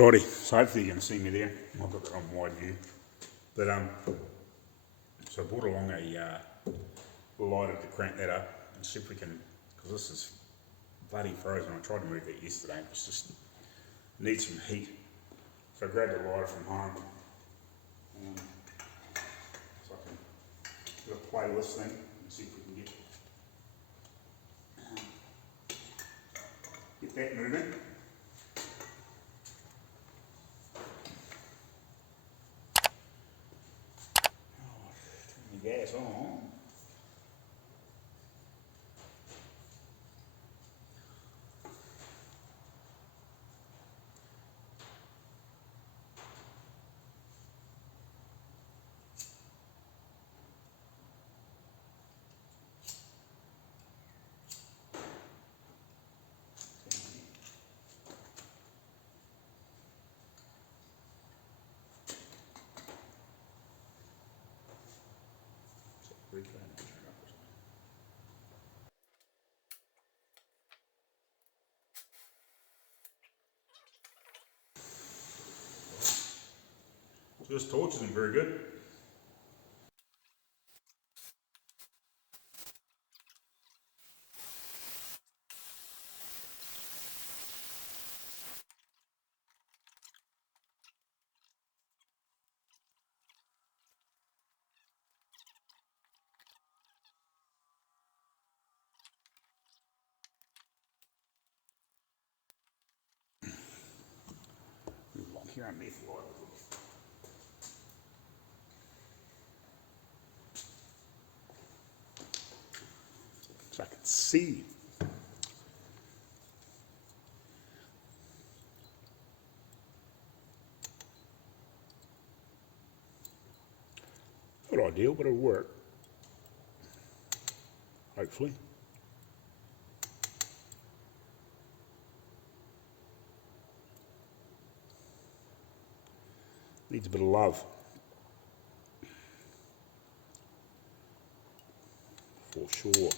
Righty, so hopefully you can see me there. I've got that on wide view. But so I brought along a lighter to crank that up and see if we can, because this is bloody frozen. I tried to move it yesterday, it just needs some heat. So I grabbed a lighter from home. So I can do a play with this thing and see if we can get that moving. Turn the gas on. So this torch isn't very good. Here underneath the light. So I can see. Not ideal, but it'll work. Hopefully. Needs a bit of love. For sure.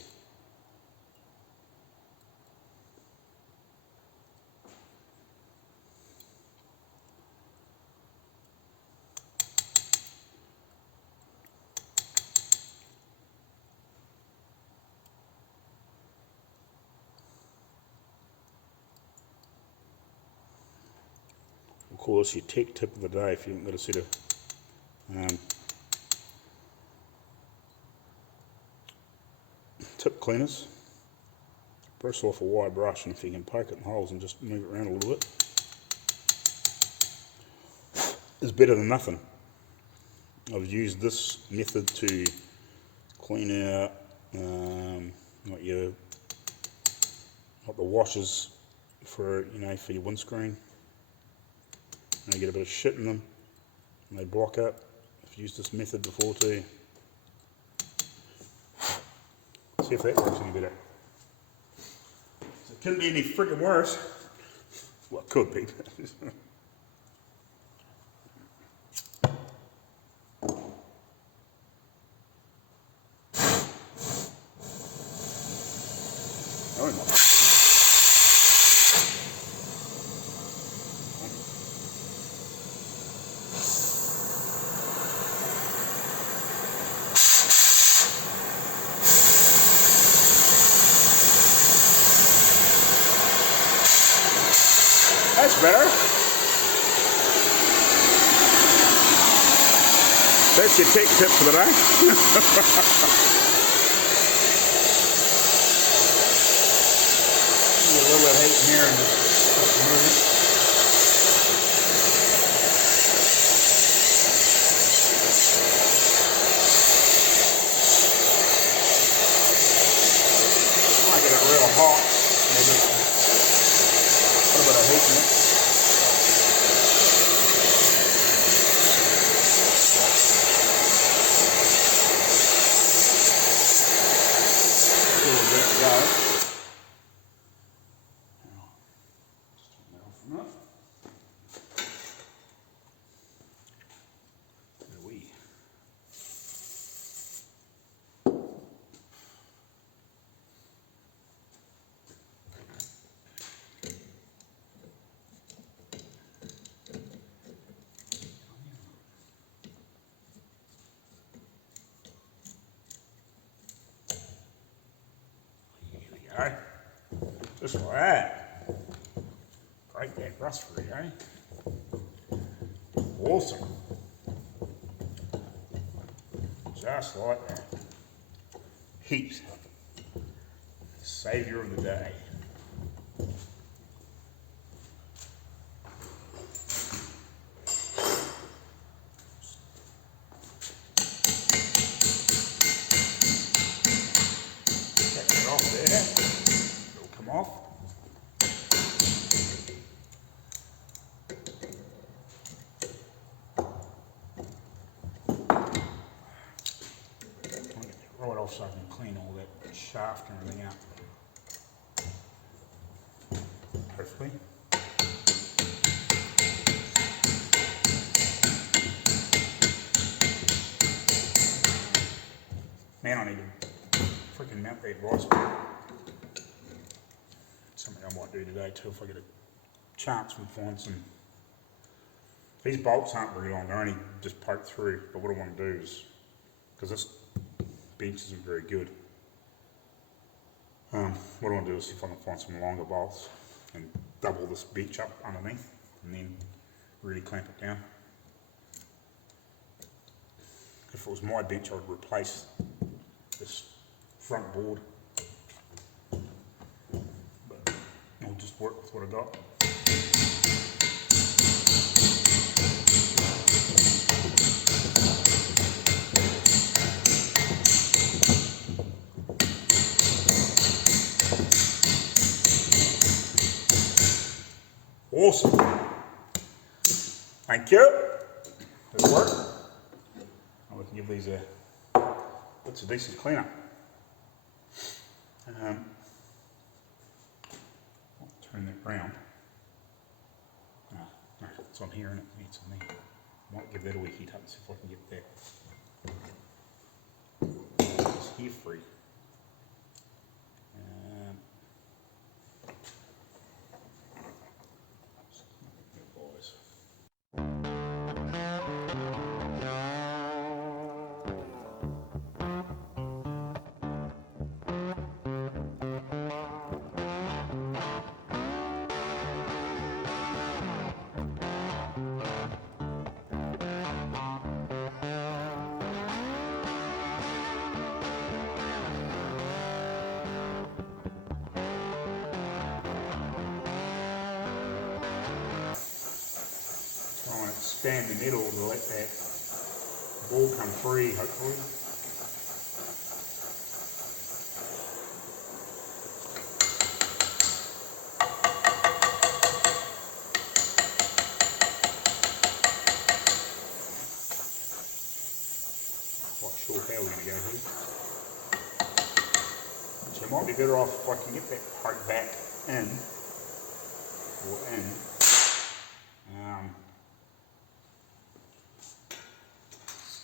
We'll call this your tech tip of the day if you haven't got a set of tip cleaners. Bristle off a wire brush, and if you can poke it in holes and just move it around a little bit, is better than nothing. I've used this method to clean out not the washers for for your windscreen. And you get a bit of shit in them and they block up. I've used this method before too. See if that works any better. So it couldn't be any friggin' worse. Well, it could be. Oh, it might be. That's better. That's your tech tip for the day. A little bit of heat in here and just move it. Might get it real hot. Maybe a little bit of heat in it. A little bit to go. Just like that. Break that rust free, eh? Awesome. Just like that. Heat. Saviour of the day. Get that off there. It'll come off. Right off so I can clean all that shaft and everything out. Hopefully. Man, I need to freaking mount that vice grip. Something I might do today too if I get a chance and find some. These bolts aren't very long, they're only just poked through, but what I want to do is, because this bench isn't very good, what I want to do is see if I can find some longer bolts and double this bench up underneath and then really clamp it down. If it was my bench, I would replace this front board, but I'll just work with what I got. Awesome. Thank you. Good work. And we can give these a decent cleanup. I'll turn that round. No, it's on here and it needs on there. Might give that a wee heat up and see if I can get that. It's here free. Stand in the middle to let that ball come free, hopefully. Not quite sure how we're going to go here. So it might be better off if I can get that part back in, or in.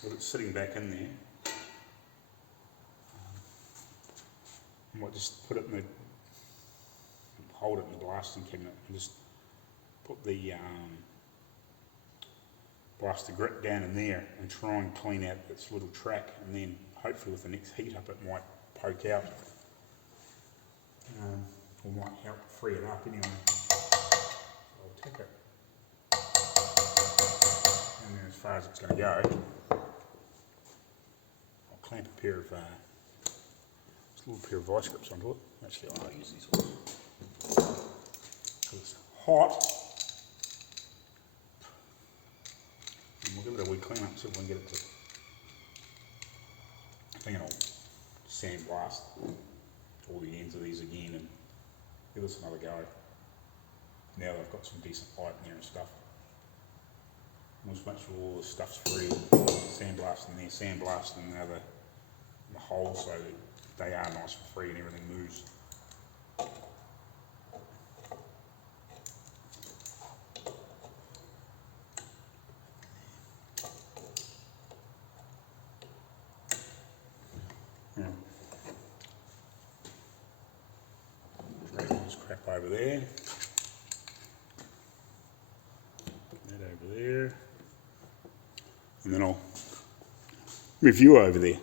With it sitting back in there, I might just put it in the, hold it in the blasting cabinet and just put the blaster grit down in there and try and clean out its little track, and then hopefully with the next heat up it might poke out, or might help free it up anyway. So I'll tip it, and then as far as it's going to go, clamp a pair of, just a little pair of vice grips onto it. Actually, I'll use these ones. Because it's hot. And we'll give it a wee clean up, see if we can get it to, I think I'll sandblast all the ends of these again and give this another go. Now that I've got some decent light in there and stuff. We'll just make sure all the stuff's free. Sandblast in there, sandblast in the other, the holes, so that they are nice and free and everything moves. Yeah. Drag all this crap over there. That over there. And then I'll review over there.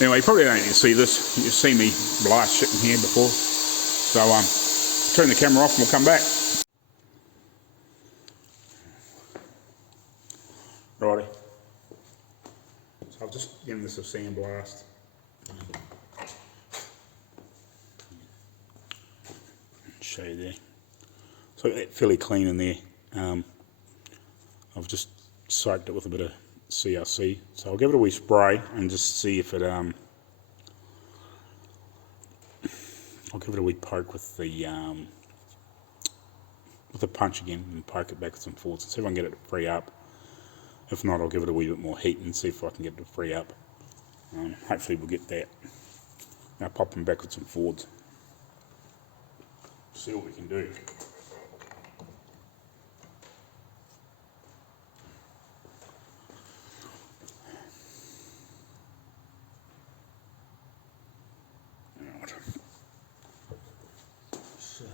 Anyway, you probably don't need to see this. You've seen me blast shit in here before. So turn the camera off and we'll come back. Righty. So I've just given this a sandblast. Show you there. So that fairly clean in there. I've just soaked it with a bit of CRC. So I'll give it a wee spray and just see if it I'll give it a wee poke with the punch again and poke it backwards and forwards and see if I can get it to free up. If not, I'll give it a wee bit more heat and see if I can get it to free up. Hopefully we'll get that. Now pop them backwards and forwards. See what we can do. Right. So.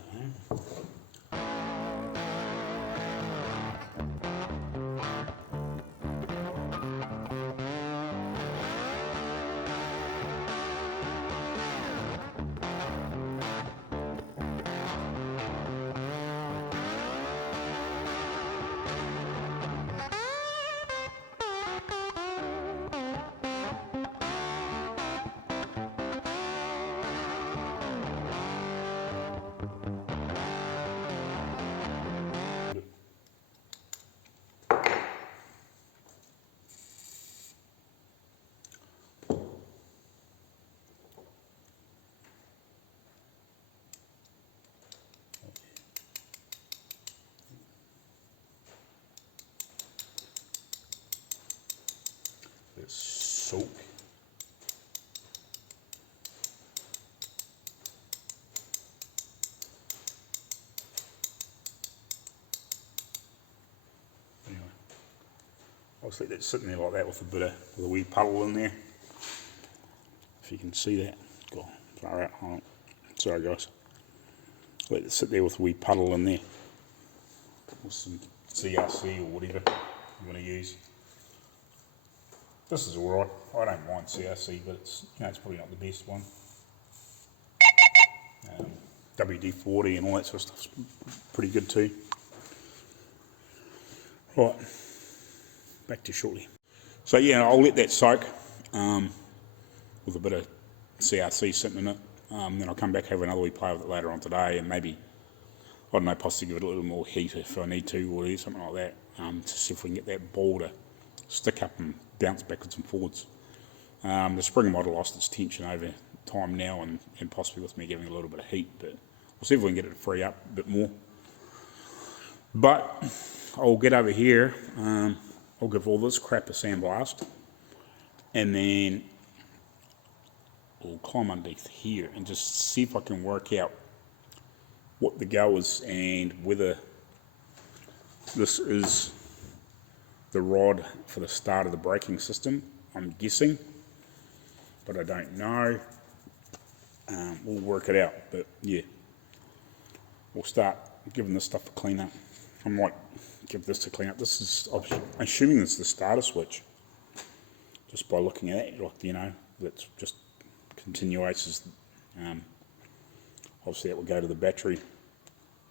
Soak. Anyway, I'll just let that sitting there like that with a wee puddle in there. If you can see that. God, far out. Hold on. Sorry guys. Let it sit there with a wee puddle in there. With some CRC or whatever you want to use. This is alright. I don't mind CRC, but it's it's probably not the best one. WD-40 and all that sort of stuff's pretty good too. Right, back to you shortly. So yeah, I'll let that soak with a bit of CRC sitting in it. Then I'll come back, have another wee play with it later on today, and maybe, I don't know, possibly give it a little more heat if I need to, or something like that, to see if we can get that ball to stick up and bounce backwards and forwards. The spring model lost its tension over time now, and possibly with me giving a little bit of heat, but we'll see if we can get it to free up a bit more. But I'll get over here, I'll give all this crap a sandblast, and then we'll climb underneath here and just see if I can work out what the go is and whether this is the rod for the start of the braking system. I'm guessing, but I don't know. We'll work it out, but yeah, we'll start giving this stuff a clean up. I might give this a clean up. This is, I'm assuming it's the starter switch, just by looking at it, like, that's just continuates. Obviously that will go to the battery, and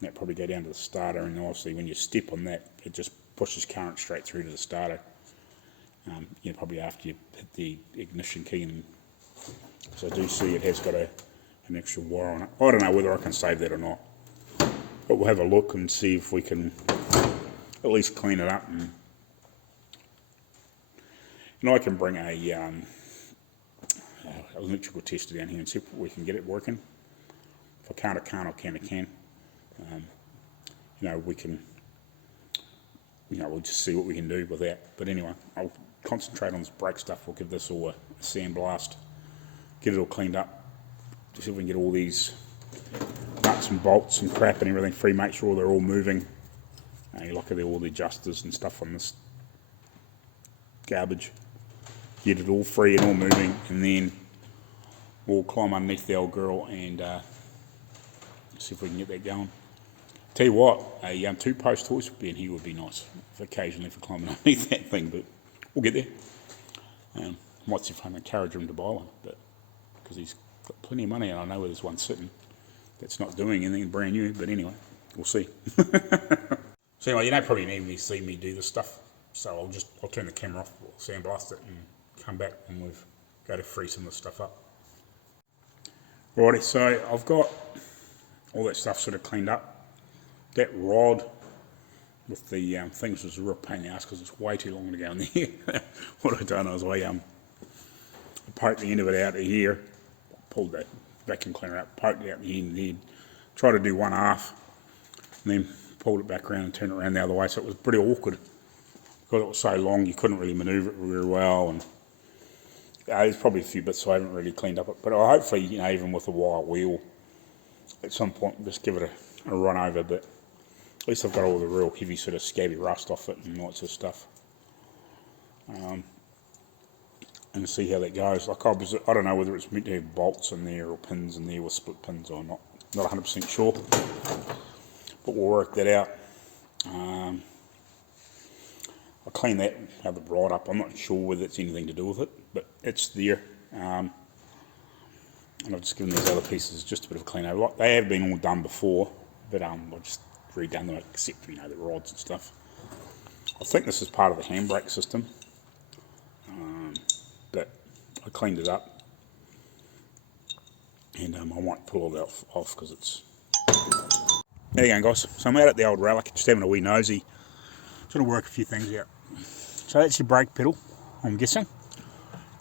that probably go down to the starter, and obviously when you step on that, it just pushes current straight through to the starter. Probably after you hit the ignition key, and so I do see it has got an extra wire on it. I don't know whether I can save that or not, but we'll have a look and see if we can at least clean it up, and I can bring an electrical tester down here and see if we can get it working. If I can't, I can't. I can, I can. We can. We'll just see what we can do with that. But anyway, I'll concentrate on this brake stuff. We'll give this all a sandblast, get it all cleaned up, see if we can get all these nuts and bolts and crap and everything free, make sure they're all moving. You look at all the adjusters and stuff on this garbage. Get it all free and all moving, and then we'll climb underneath the old girl and see if we can get that going. Tell you what, a two-post hoist bin here would be nice, occasionally for climbing underneath that thing, but we'll get there. Might see if I can encourage him to buy one, but because he's got plenty of money and I know where there's one sitting that's not doing anything brand new, but anyway, we'll see. So anyway, you don't probably need me to see me do this stuff, so I'll turn the camera off, sandblast it, and come back when we've go to free some of the stuff up. Righty, so I've got all that stuff sort of cleaned up. That rod with the things was a real pain in the ass because it's way too long to go in there. What I've done is I poked the end of it out of here, pulled that vacuum cleaner out, poked it out the end, and then tried to do one half, and then pulled it back around and turned it around the other way, so it was pretty awkward because it was so long you couldn't really manoeuvre it very well, and there's probably a few bits I haven't really cleaned up, but I'll hopefully, even with a wire wheel at some point just give it a run over, but at least I've got all the real heavy sort of scabby rust off it and all that sort of stuff. And see how that goes. Like I don't know whether it's meant to have bolts in there or pins in there with split pins or not 100% sure, but we'll work that out. I'll clean that, have the rod up. I'm not sure whether it's anything to do with it, but it's there. And I've just given these other pieces just a bit of a clean over. Like, they have been all done before, but I've just redone them except for the rods and stuff. I think this is part of the handbrake system, but I cleaned it up, and I might pull all that off because it's. There you go, guys. So I'm out at the old relic, just having a wee nosy, trying to work a few things out. So that's your brake pedal, I'm guessing.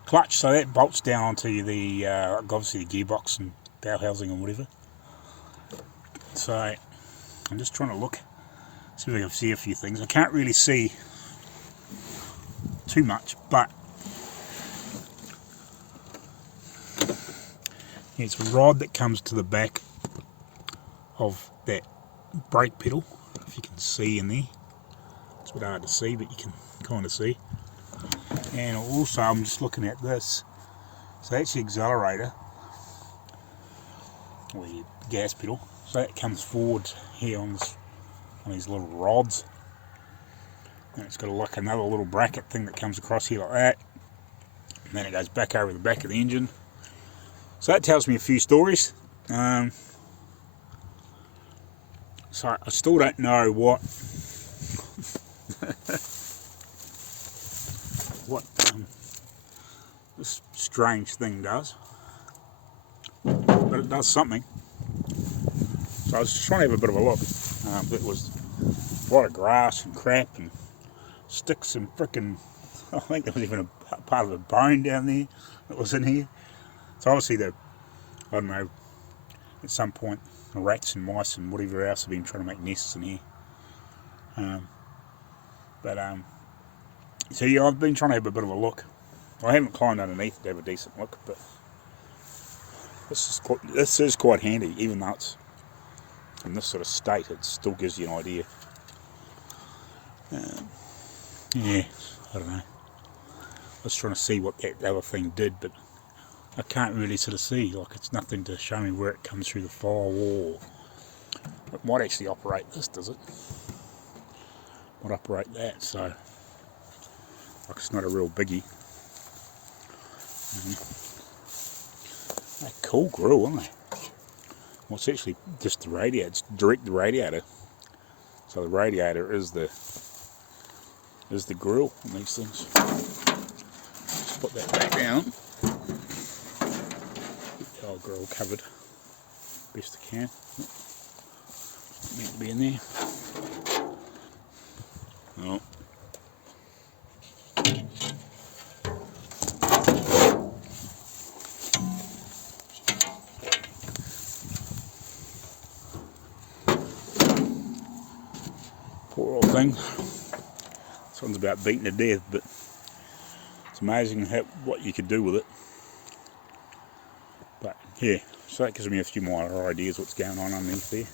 Clutch, so that bolts down onto the obviously the gearbox and power housing and whatever. So I'm just trying to look, see if I can see a few things. I can't really see too much, but it's a rod that comes to the back of that brake pedal, if you can see in there. It's a bit hard to see, but you can kind of see. And also I'm just looking at this, so that's the accelerator, or your gas pedal, so that comes forward here on these little rods, and it's got like another little bracket thing that comes across here like that, and then it goes back over the back of the engine. So that tells me a few stories. So I still don't know what this strange thing does, but it does something. So I was just trying to have a bit of a look. It was a lot of grass and crap and sticks and frickin', I think there was even a part of a bone down there that was in here. So obviously I don't know, at some point the rats and mice and whatever else have been trying to make nests in here. So yeah, I've been trying to have a bit of a look. I haven't climbed underneath to have a decent look, but this is quite handy, even though it's in this sort of state. It still gives you an idea. Yeah, I don't know. I was trying to see what that other thing did, but I can't really sort of see. Like, it's nothing to show me where it comes through the firewall. It might actually operate this, does it? Might operate that, so like it's not a real biggie. They're cool grill, aren't they? Well, it's actually just the radiator. It's direct the radiator. So the radiator is the grill on these things. Just put that back down. Get the old grill covered best I can. It's meant to be in there. Oh. Poor old thing. This one's about beaten to death, but it's amazing what you could do with it. But yeah, so that gives me a few more ideas what's going on underneath there.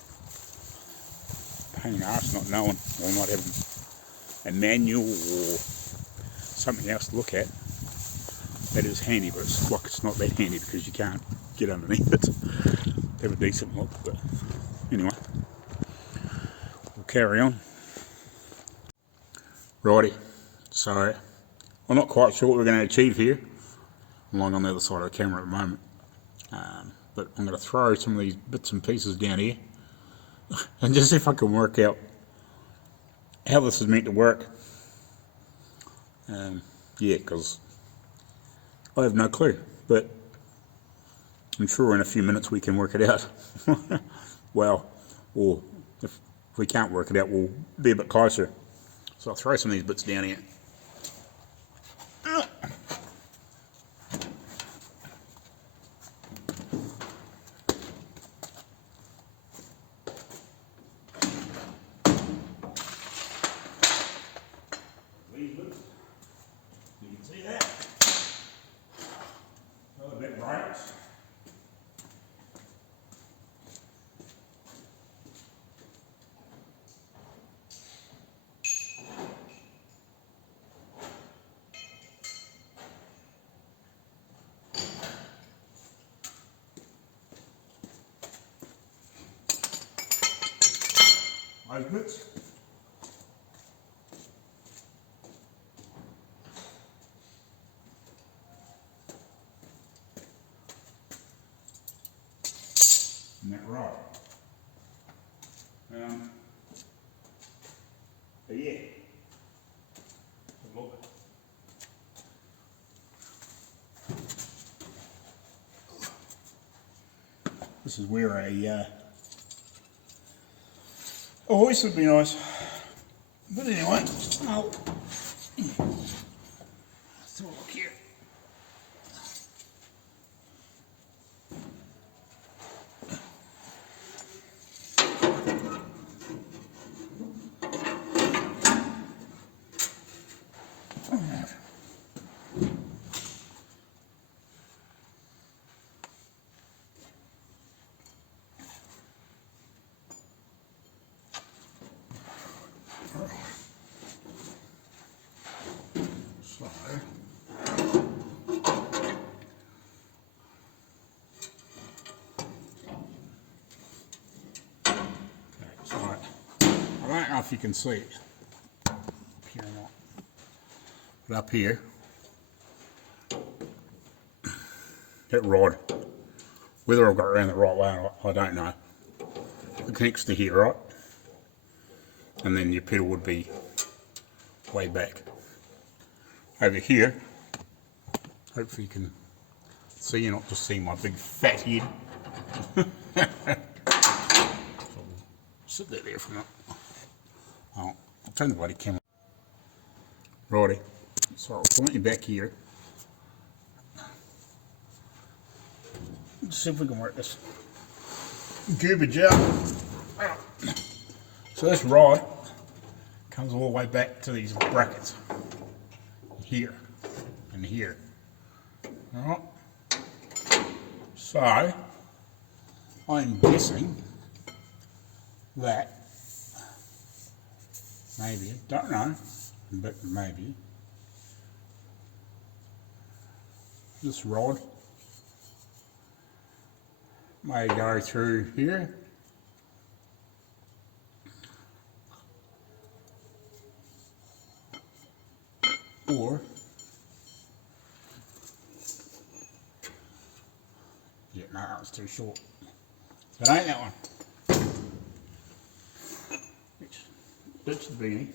Pain in the arse not knowing, or not having a manual or something else to look at. That is handy, but it's not that handy because you can't get underneath it. Have a decent look, but anyway, we'll carry on. Righty, so I'm not quite sure what we're going to achieve here. I'm lying on the other side of the camera at the moment. But I'm going to throw some of these bits and pieces down here and just see if I can work out how this is meant to work. Yeah, because I have no clue, but I'm sure in a few minutes we can work it out. Well, or if we can't work it out, we'll be a bit closer. So I'll throw some of these bits down here. These bits, you can see that. Another bit breaks. Those bits. And that rod. But yeah, look. This is where a hoist would be nice. But anyway, I'll throw a look here. So, so I don't know if you can see it up here or not, but up here, that rod, whether I've got it around the right way, I don't know. It connects to here, right? And then your pedal would be way back. Over here, hopefully you can see, you're not just seeing my big fat head. So we'll sit that there for a minute. I'll turn the bloody camera. Righty, so I'll point you back here. Let's see if we can work this goobage out. So this rod comes all the way back to these brackets. Here and here. Alright. So I'm guessing that maybe, don't know, but maybe this rod may go through here. Or, yeah, no, that was too short. So it ain't that one. Ditch the beanie.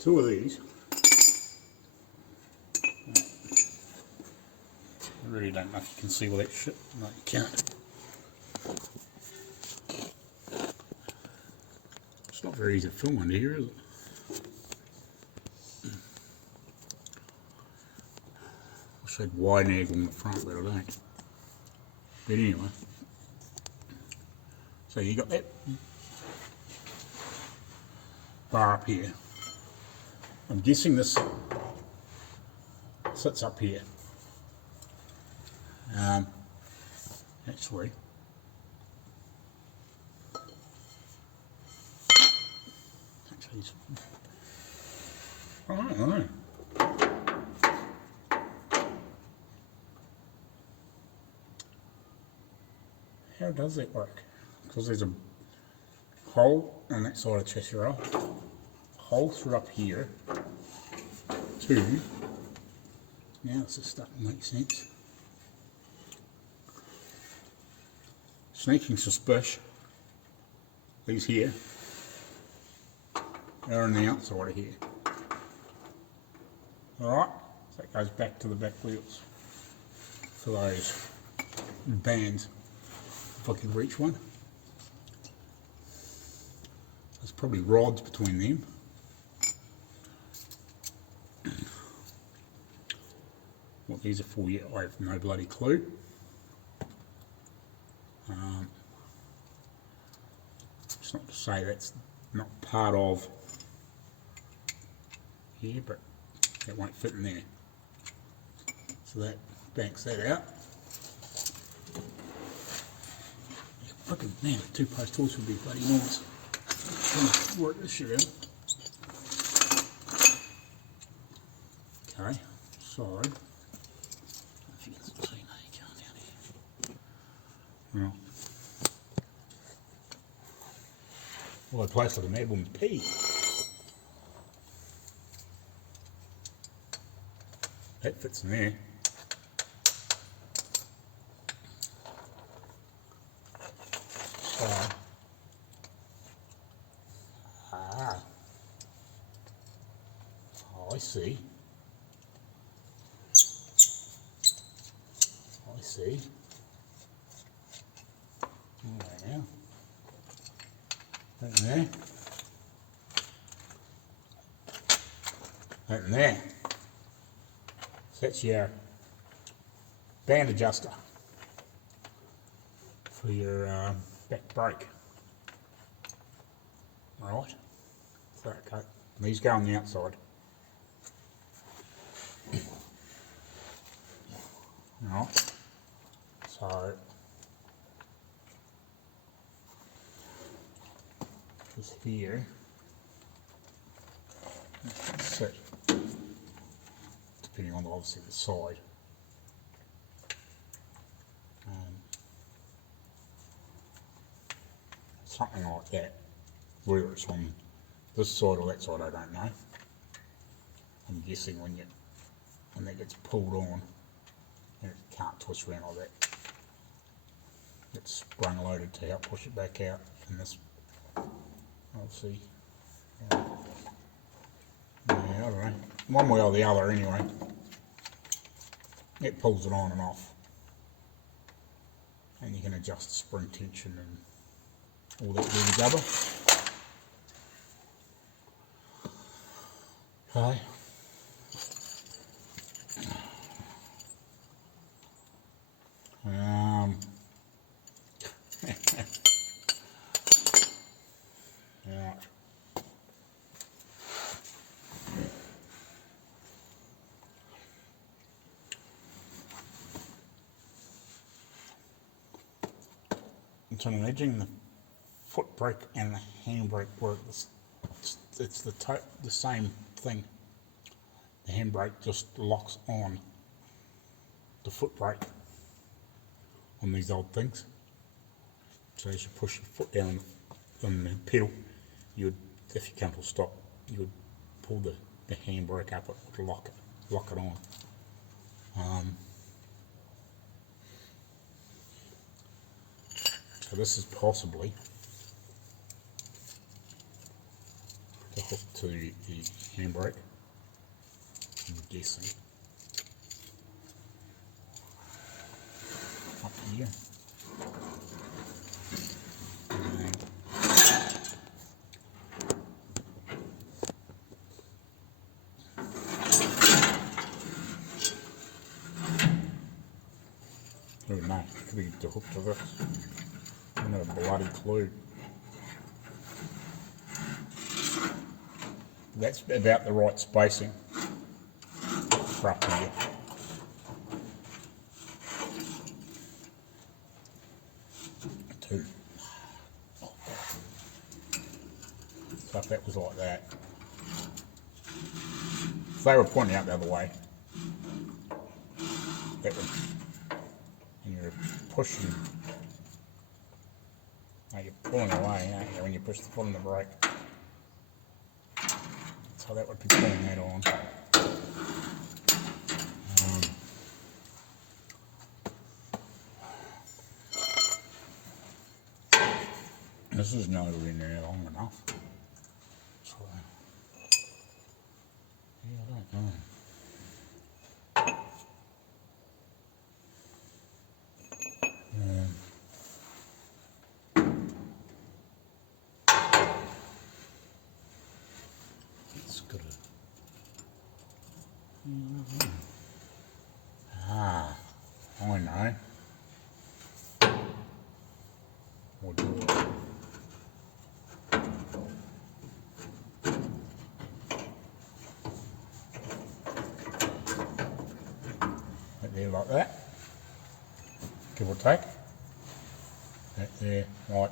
Two of these. I really don't know if you can see all that shit. No, you can't. It's not very easy to film under here, is it? I said wide angle on the front, but I don't. But anyway. So you got that bar up here. I'm guessing this sits up here. Actually, I don't know. How does that work? Because there's a hole on that side of chassis rail, hole through up here, two. Now this is starting to make sense. Sneaking suspicion. These here are on the outside of here. Alright, so that goes back to the back wheels for those bands, if I can reach one. There's probably rods between them. What these are for yet, I have no bloody clue. It's not to say that's not part of here, but that won't fit in there. So that banks that out. Fucking man, a two-post horse would be bloody nice. I'm gonna work this shit out. Okay, so if you can see now, you come down here. Well, I placed like a mad woman's pea. That fits in there. So, I see. I see. Right now. That in there. That in there. So that's your band adjuster for your back brake. Right. So okay. These go on the outside. Right. So this here. Sit. Depending on obviously the side. Something like that. Whether it's on this side or that side, I don't know. I'm guessing when that gets pulled on, and it can't twist around like that. It's spring loaded to help push it back out. And this, obviously, yeah, I don't know. One way or the other, anyway. It pulls it on and off, and you can adjust the spring tension and all that really together. Okay. Yeah. So imagine the foot brake and the handbrake work. It's the same thing. The handbrake just locks on the foot brake on these old things. So as you push your foot down on the pedal, if you come to a stop, you would pull the handbrake up, it would lock it on. So this is possibly the hook to the handbrake, I'm guessing. Up here. I don't know, could be the hook to this. I don't have a bloody clue. That's about the right spacing for up here. Two. So if that was like that, they were pointing out the other way, that would, and you're pushing, no, you're pulling away, aren't you, when you push the foot on the brake. So that would be pulling that on. This is not in there long enough. So, yeah, I don't know. It's got a... I know. We'll do it. Right there like that. Give or take. Right there, like.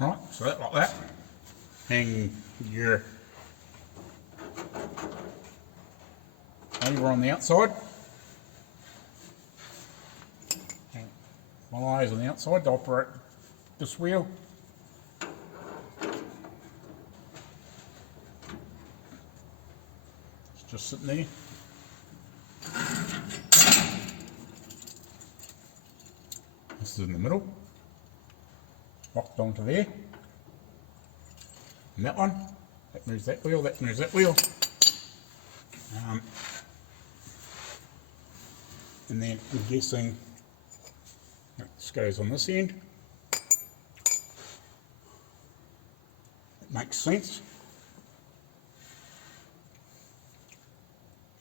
Right, so that like that. Hang your lever on the outside. Hang one of those on the outside to operate this wheel. It's just sitting there. This is in the middle. Locked onto there. And that one, that moves that wheel, that moves that wheel. And then I'm guessing this goes on this end. It makes sense.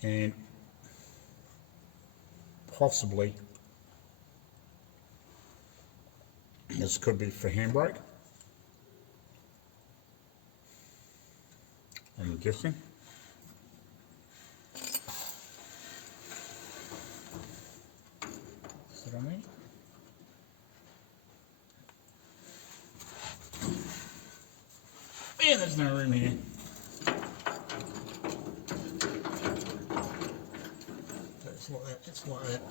And possibly this could be for handbrake. I'm guessing. Is it on there? Yeah, there's no room here. It's like that, it's like that.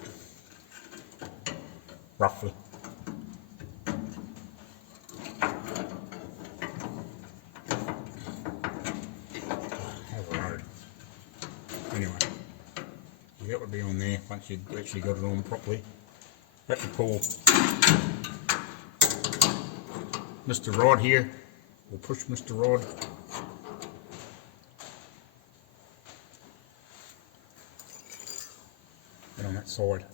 Roughly. Anyway, that would be on there once you actually got it on properly. Have to pull Mr. Rod here. We'll push Mr. Rod. And on that side.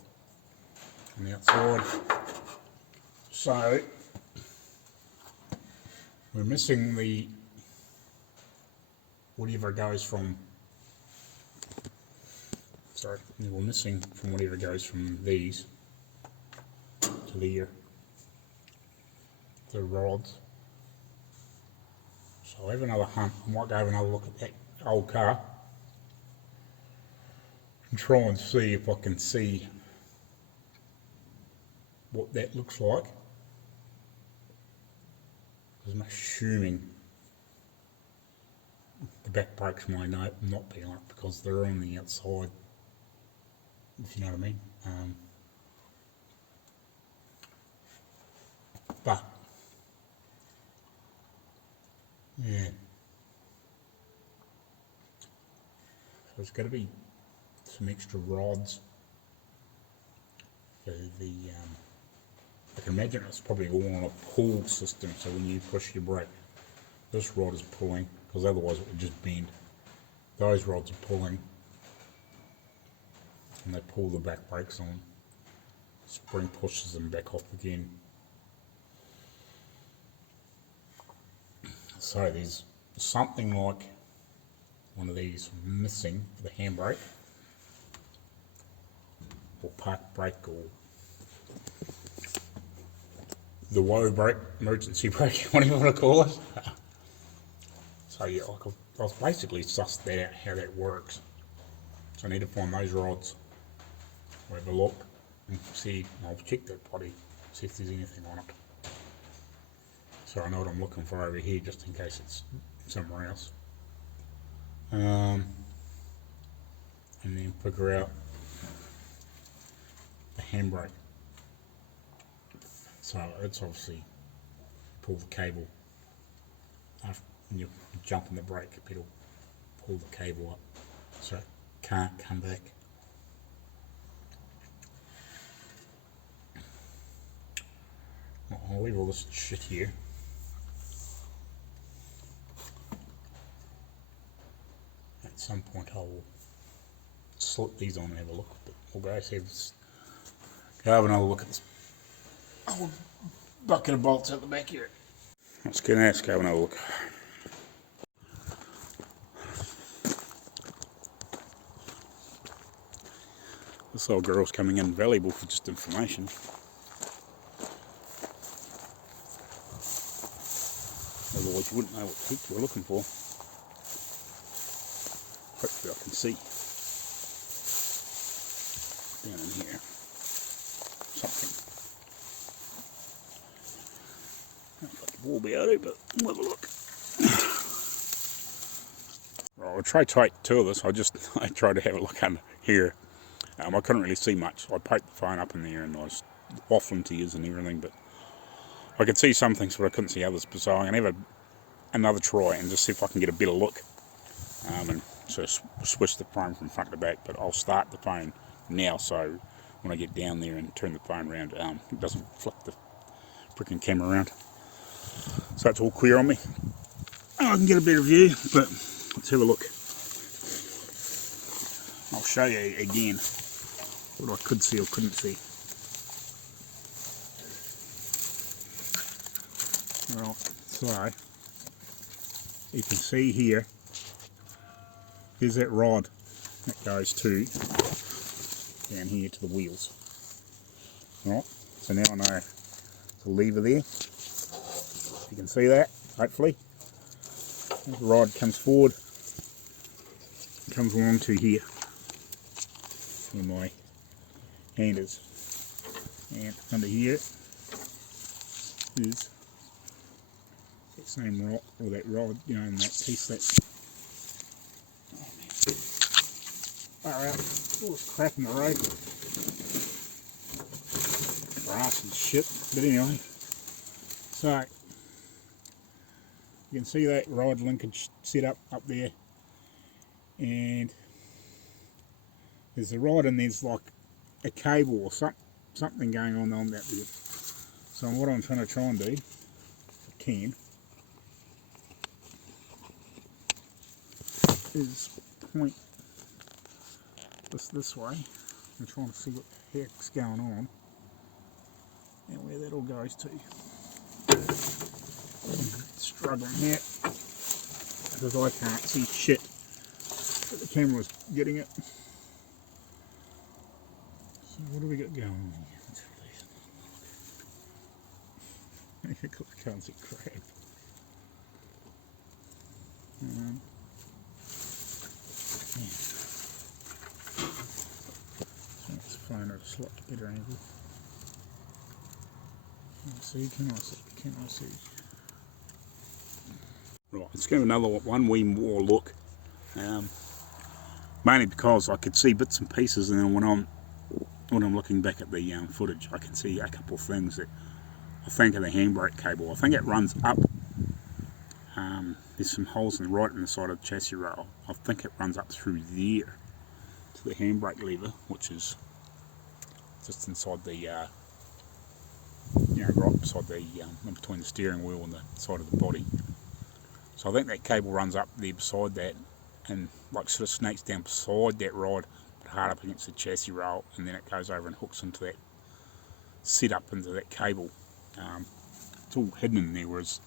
On the outside. So we're missing the whatever goes from, sorry, we're missing from whatever goes from these to the rods. So I'll have another hunt. I might go have another look at that old car and try and see if I can see what that looks like. Because I'm assuming the back brakes might not be on it because they're on the outside, if you know what I mean. But yeah, so there's got to be some extra rods for the. I can imagine it's probably all on a pull system. So when you push your brake, this rod is pulling because otherwise it would just bend. Those rods are pulling, and they pull the back brakes on. Spring pushes them back off again. So there's something like one of these missing for the handbrake, or park brake, or the woe brake, emergency brake, whatever you want to call it. So yeah, like I've basically sussed that out, how that works. So I need to find those rods, have a look, and see, I'll check that body, see if there's anything on it. So I know what I'm looking for over here, just in case it's somewhere else. And then figure out the handbrake. So it's obviously pull the cable after you jump in the brake pedal, pull the cable up so it can't come back. Well, I'll leave all this shit here. At some point I will slip these on and have a look, but we'll go have another look at this old bucket of bolts at the back here. Let's go have another look. This old girl's coming in valuable for just information. Otherwise you wouldn't know what the heck we're looking for. Hopefully I can see down in here something. I don't know if I will be able to, but we'll have a look. Right, I'll try take two of this. I tried to have a look under here. I couldn't really see much. I poked the phone up in there and I was waffling to you and everything, but I could see some things, but I couldn't see others. So I'm going to have another try and just see if I can get a better look. And so switch the phone from front to back, but I'll start the phone now so when I get down there and turn the phone around, it doesn't flip the freaking camera around. So it's all clear on me. I can get a better view, but let's have a look. I'll show you again what I could see or couldn't see. Right, so you can see here, there's that rod that goes to down here to the wheels. Right, so now I know there's a lever there. You can see that, hopefully. The rod comes forward, comes along to here, where my hand is. And under here is that same rod, or that rod, you know, and that piece that's... Oh man. Alright, all this crap in the road. Grass and shit. But anyway, so you can see that rod linkage set up there, and there's a rod and there's like a cable or something going on that there. So what I'm trying and do, if I can, is point this way. I'm trying to see what the heck's going on and where that all goes to. Struggling here because I can't see shit, but the camera's getting it. So what do we got going on here? I can't see crap. Yeah. So let's find a slightly better angle. Can I see? Right, let's give another one wee more look. Mainly because I could see bits and pieces, and then when I'm looking back at the footage, I can see a couple of things that I think are the handbrake cable. I think it runs up. There's some holes right in the side of the chassis rail. I think it runs up through there to the handbrake lever, which is just inside the, right beside the, in between the steering wheel and the side of the body. So I think that cable runs up there beside that, and like sort of snakes down beside that rod, but hard up against the chassis rail, and then it goes over and hooks into that, set up into that cable. It's all hidden in there, whereas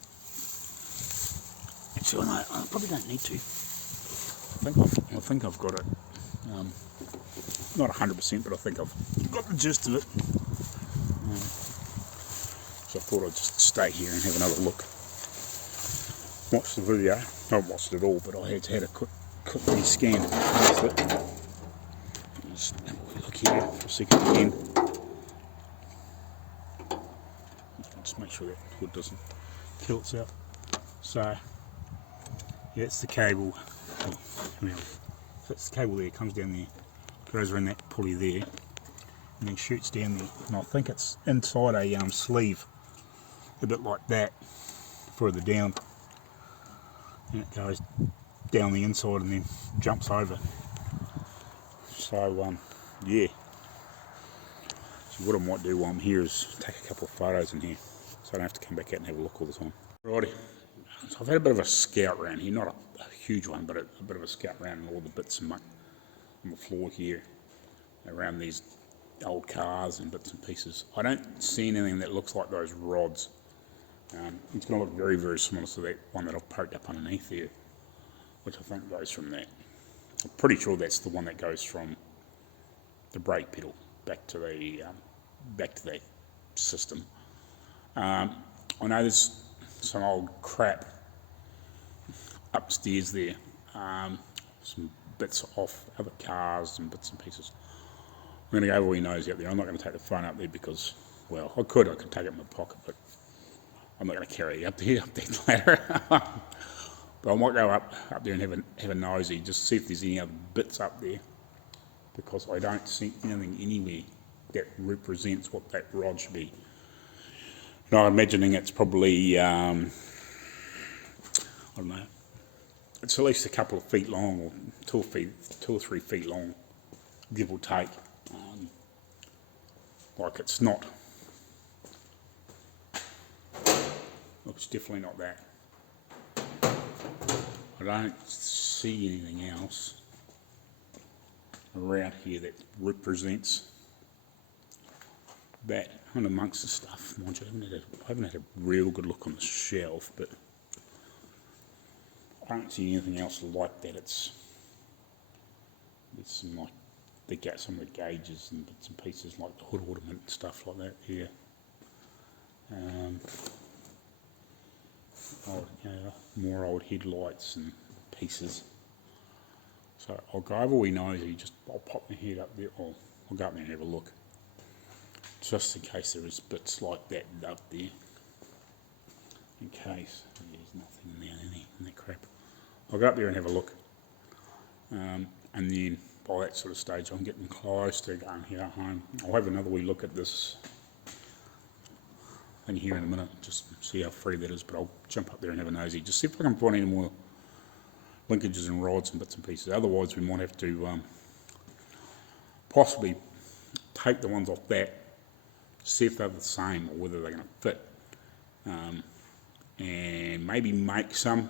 actually I probably don't need to. I think I've got it. Not 100%, but I think I've got the gist of it. So I've thought I'd just stay here and have another look. Watch the video. I haven't watched it all, but I had a quick scan past it. Just have a look here for a second again. Just make sure that hood doesn't kill itself. So, yeah, it's the cable. That's the cable there, comes down there, goes around that pulley there, and then shoots down there. And I think it's inside a sleeve, a bit like that, further down. And it goes down the inside and then jumps over. So, yeah. So what I might do while I'm here is take a couple of photos in here, so I don't have to come back out and have a look all the time. Righty. So I've had a bit of a scout around here, not a huge one, but a bit of a scout around all the bits of muck on the floor here, around these old cars and bits and pieces. I don't see anything that looks like those rods. It's going to look very, very similar to that one that I've poked up underneath there, which I think goes from that. I'm pretty sure that's the one that goes from the brake pedal back to that system. I know there's some old crap upstairs there, some bits off other cars and bits and pieces. I'm going to go over where he knows out there. I'm not going to take the phone up there because, well, I could take it in my pocket, but I'm not going to carry it up that ladder. But I might go up there and have a nosy, just see if there's any other bits up there, because I don't see anything anywhere that represents what that rod should be. And I'm imagining it's probably, I don't know, it's at least a couple of feet long, or 2 or 3 feet long, give or take. Like it's not, look, it's definitely not that. I don't see anything else around here that represents that. And amongst the stuff, mind you, I haven't had a real good look on the shelf, but I don't see anything else like that. It's some like some of the gauges and bits and pieces like the hood ornament and stuff like that here. More old headlights and pieces. So I'll go over where he knows. I'll pop my head up there, or I'll go up there and have a look, just in case there is bits like that up there. In case there's nothing in there, in that crap. I'll go up there and have a look, and then by that sort of stage I'm getting close to going here home. I'll have another wee look at this thing here in a minute, just see how free that is, but I'll jump up there and have a nosy, just see if I can find any more linkages and rods and bits and pieces. Otherwise we might have to possibly take the ones off that, see if they're the same or whether they're going to fit, and maybe make some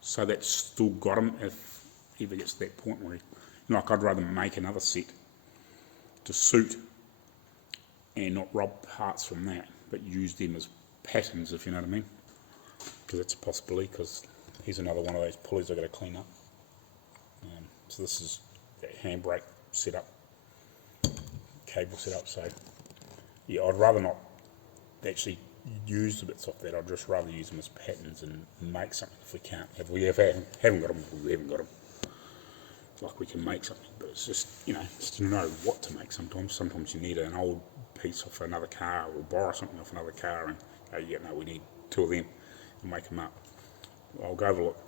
so that's still got them if ever gets to that point where, like, I'd rather make another set to suit and not rob parts from that, but use them as patterns, if you know what I mean, because that's a possibility. Because here's another one of those pulleys I've got to clean up. So this is that handbrake setup, cable setup. So yeah, I'd rather not actually use the bits off that. I'd just rather use them as patterns and make something if we can't. If we haven't got them, we haven't got them. Like we can make something, but it's just, it's to know what to make sometimes. Sometimes you need an old piece off another car, or borrow something off another car and go, yeah, no, we need 2 of them, and make them up. I'll go have a look.